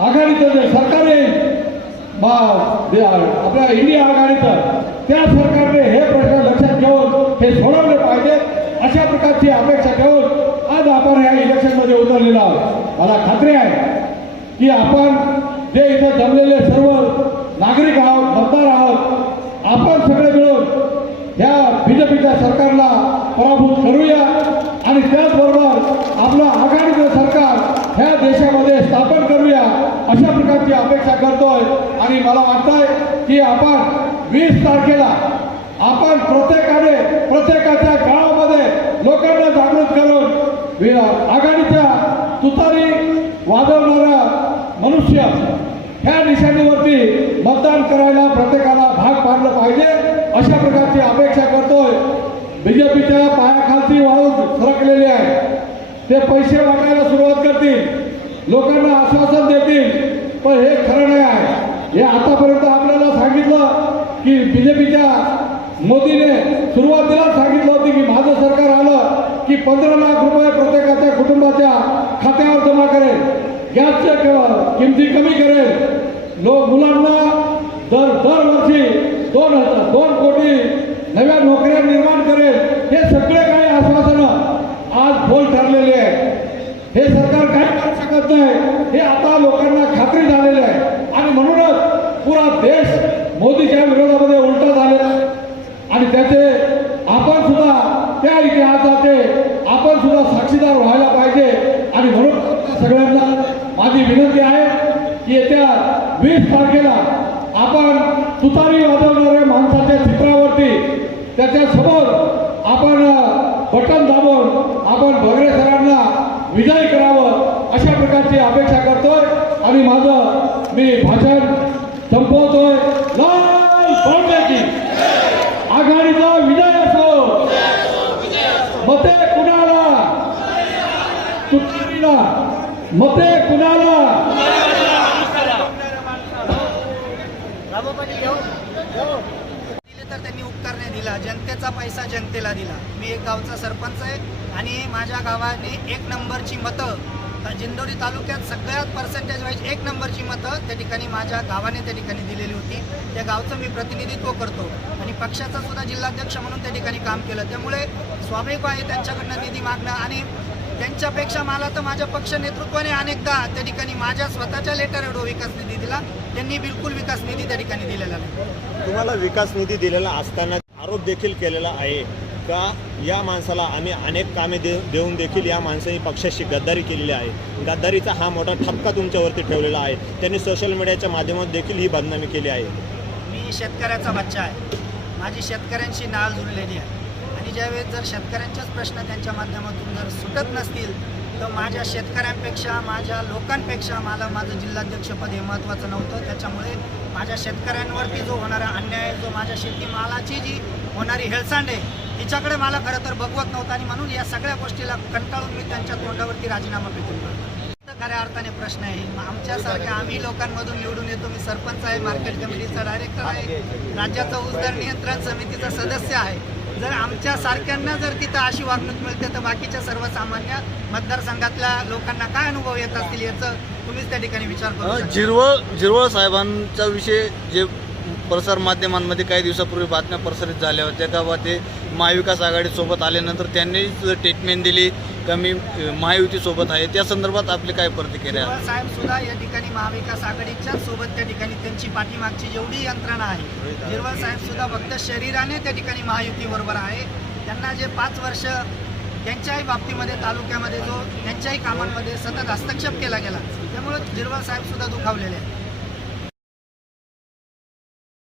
आघाडीचं जे सरकार येईल आपल्या इंडिया आघाडीचं त्या सरकारने हे प्रश्न लक्षात घेऊन हे सोडवले पाहिजे अशा प्रकारची अपेक्षा ठेवून आज आपण या इलेक्शनमध्ये उतरलेलो आहोत. मला खात्री आहे की आपण जे इथं जमलेले सर्व नागरिक आहोत मतदार आहोत आपण सगळे मिळून या बीजेपीच्या सरकारला पराभूत करूया आणि त्याचबरोबर आपलं आघाडीचं ह्या देशामध्ये स्थापन करूया अशा प्रकारची अपेक्षा करतोय. आणि मला वाटतंय की आपण वीस तारखेला आपण प्रत्येकाने प्रत्येकाच्या गावामध्ये लोकांना जागृत करून आघाडीच्या तुतारी वाजवणारा मनुष्य ह्या निशाणीवरती मतदान करायला प्रत्येकाला भाग पाडलं पाहिजे अशा प्रकारची अपेक्षा करतोय. बीजेपी ते पैसे वाटायला सुरुवात करतील. लोकांना आश्वासन देतील. पण हे खरं नाही आहे. हे आतापर्यंत आपल्याला सांगितलं की बीजेपीच्या मोदीने सुरुवातीला सांगितलं होतं की माझं सरकार आलं की पंधरा लाख रुपये प्रत्येकाच्या कुटुंबाच्या खात्यावर जमा करेल. गॅसच्या किमती कमी करेल. लोक मुलांना दर दरवर्षी दोन हजार दोन कोटी नव्या नोकऱ्या निर्माण करेल. हे सगळे काही आश्वासन आज बोल ठरलेले आहे. हे सरकार काही करू शकत नाही हे आता लोकांना खात्री झालेली आहे. आणि म्हणूनच पुरा देश मोदीच्या विरोधामध्ये उलटा झालेला आहे. आणि त्याचे आपण सुद्धा त्या इतिहासाचे आपण सुद्धा साक्षीदार व्हायला पाहिजे. आणि म्हणून सगळ्यांना माझी विनंती आहे की येत्या वीस तारखेला आपण तुतारी वाजवणाऱ्या माणसाच्या चित्रावरती त्याच्यासमोर करण्याची अपेक्षा करतोय आणि माझं मी भाषण संपवतोय. आघाडीचा विजय असो. मते कुणाला? तुतारीला मते कुणाला? दिले तर त्यांनी उपकार नाही दिला. जनतेचा पैसा जनतेला दिला. मी एक गावचा सरपंच आहे आणि माझ्या गावाने एक नंबरची मतं तर जिंदोरी तालुक्यात सगळ्यात पर्सेंटेज वाईज एक नंबरची मतं त्या ठिकाणी माझ्या गावाने त्या ठिकाणी दिलेली होती. त्या गावचं मी प्रतिनिधित्व करतो आणि पक्षाचा सुद्धा जिल्हाध्यक्ष म्हणून त्या ठिकाणी काम केलं. त्यामुळे स्वाभाविक आहे त्यांच्याकडनं निधी मागणं आणि त्यांच्यापेक्षा मला तर माझ्या पक्ष नेतृत्वाने अनेकदा त्या ठिकाणी माझ्या स्वतःच्या लेटर एवढो विकास निधी दिला. त्यांनी बिलकुल विकास निधी त्या ठिकाणी दिलेला नाही. तुम्हाला विकास निधी दिलेला असताना आरोप देखील केलेला आहे. का या माणसाला आम्ही अनेक कामे दे देऊन देखील या माणसाने पक्षाशी गद्दारी केलेली आहे. गद्दारीचा हा मोठा ठपका तुमच्यावरती ठेवलेला आहे. त्यांनी सोशल मीडियाच्या माध्यमातून देखील ही बदनामी केली आहे. मी शेतकऱ्याचा बच्चा आहे. माझी शेतकऱ्यांशी नाळ जुळलेली आहे. आणि ज्यावेळेस जर शेतकऱ्यांचेच प्रश्न त्यांच्या माध्यमातून जर सुटत नसतील तर माझ्या शेतकऱ्यांपेक्षा माझ्या लोकांपेक्षा मला माझं जिल्हाध्यक्षपद हे महत्त्वाचं नव्हतं. त्याच्यामुळे माझ्या शेतकऱ्यांवरती जो होणारा अन्याय जो माझ्या शेतीमालाची जी होणारी हेळसांड आहे तिच्याकडे मला खरं तर बघवत नव्हतं आणि म्हणून या सगळ्या गोष्टीला कंटाळून मी त्यांच्या तोंडावरती राजीनामा फेकून दिला. तर खऱ्या अर्थाने प्रश्न आहे आमच्यासारख्या आम्ही लोकांमधून निवडून येतो मी सरपंच आहे मार्केट कमिटीचा डायरेक्टर आहे राज्याचा ऊसदर नियंत्रण समितीचा सदस्य आहे जर आमच्या सारख्यांना जर तिथं अशी वागणूक मिळते तर बाकीच्या सर्वसामान्य मतदारसंघातल्या लोकांना काय अनुभव येत असतील याचं तुम्हीच त्या ठिकाणी विचार करू. झिरवळ झिरवळ साहेबांचा विषय जे प्रसार माध्यमांमध्ये काही दिवसापूर्वी बातम्या प्रसारित झाल्या होत्या का बा ते महाविकास आघाडीसोबत आल्यानंतर त्यांनी ट्रीटमेंट दिली. कमी महायुतीसोबत आहे. त्या संदर्भात आपली काय प्रतिक्रिया साहेब सुद्धा या ठिकाणी महाविकास आघाडीच्या सोबत त्या ठिकाणी त्यांची पाठीमागची जेवढी यंत्रणा आहे. हिरवळ साहेब सुद्धा फक्त शरीराने त्या ठिकाणी महायुती बरोबर आहे. त्यांना जे पाच वर्ष त्यांच्याही बाबतीमध्ये तालुक्यामध्ये जो त्यांच्याही कामांमध्ये सतत हस्तक्षेप केला गेला त्यामुळे जिरवळ साहेब सुद्धा दुखावलेले आहेत.